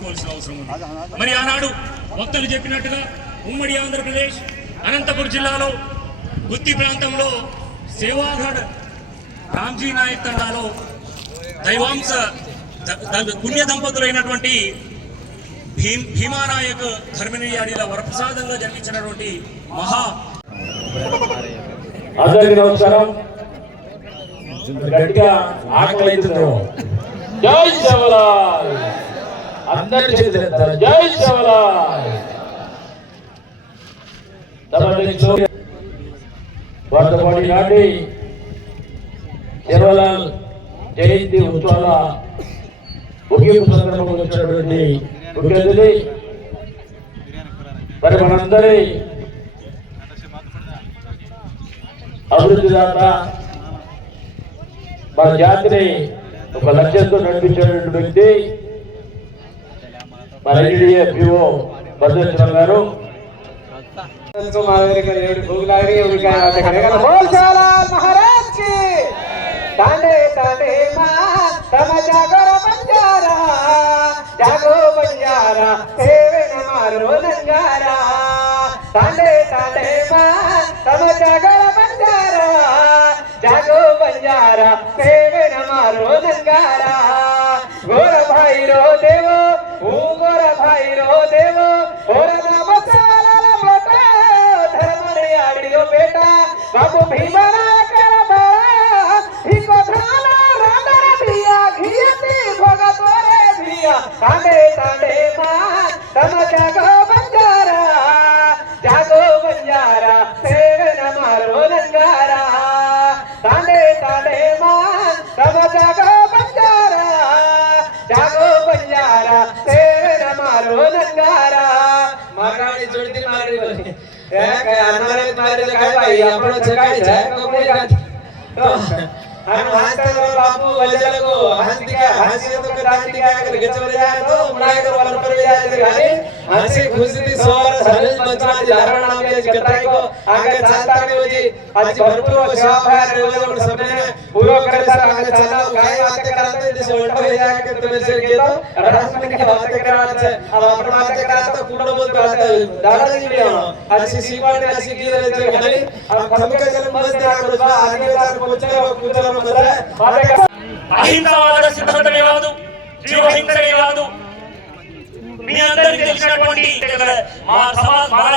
తీసుకోవాల్సిన అవసరం ఉంది. మరి ఆనాడు వక్తలు చెప్పినట్టుగా ఉమ్మడి ఆంధ్రప్రదేశ్ అనంతపురం జిల్లాలో గుత్తి ప్రాంతంలో సేవాగఢ్ రామ్జీ నాయక్ తండాలో దైవాంశ పుణ్య దంపతులైనటువంటి భీమానాయక్ ధర్మిణియాడిల వరప్రసాదంగా జన్మించినటువంటి మహా. అందరికీ నమస్కారం. గట్టిగా ఆకలి అవుతుందో జై శివలాల్ అందరి చేతులు జై శివలాల్. వర్ధమాని నాటి శివలాల్ జయంతి ఉత్సవాల ముగింపు సందర్భంగా వచ్చినటువంటి ముఖ్య అతిథి మరి మనందరి అభివృద్ధి దాత, మన జాతిని ఒక లక్ష్యంతో నడిపించేటువంటి వ్యక్తి మన ఎన్డీఏ పిఓ భద్రేశ్వర గారు. तांडे तांडे मां तम जागो बंजारा सेवे न मारो नंगारा. तांडे तांडे मां तम जागो बंजारा सेवे न मारो नंगारा. गोर भाई रो देवो गोर भाई रो देवो गोर नाम साला मोटा धर्मने आड़ियो बेटा बाबू भीमरा तांडे तांडे मां तम जागो बंजारा सेवे न मारो नंगारा. तांडे तांडे मां तम जागो बंजारा सेवे न मारो नंगारा. माराणी जोडती मारी बोली काय अनारे मारे काय भाई आपण काय जाय कोणी का अनु हास्तारो बापू वजलगो हास्तिका हासियतो के दांडिका कर गचवर जातो मुनायकर वर पर जाते गाली हंसी खुशी सोर सरल बचवा धारणा में कटाई को आगे चलता के वजी आज भरपूर शाबाश रेवल सबने पूरा करे सर आगे चलाओ काय बात कराते जैसे उल्टा हो जाए के तुम्हें से के तो राष्ट्र की बात कराते अब अपन बात कराते पूर्ण बोल कराते दादाजी भी हो अच्छी सीवाने अच्छी की रहे गाली अब खमके जन्म बस दिया करो बा आगे बात पूछे అహింసావాద సిద్ధాంతమే కాదు, జీవహింసనే కాదు, మీ అందరికీ తెలిసినటువంటి మా సమాజ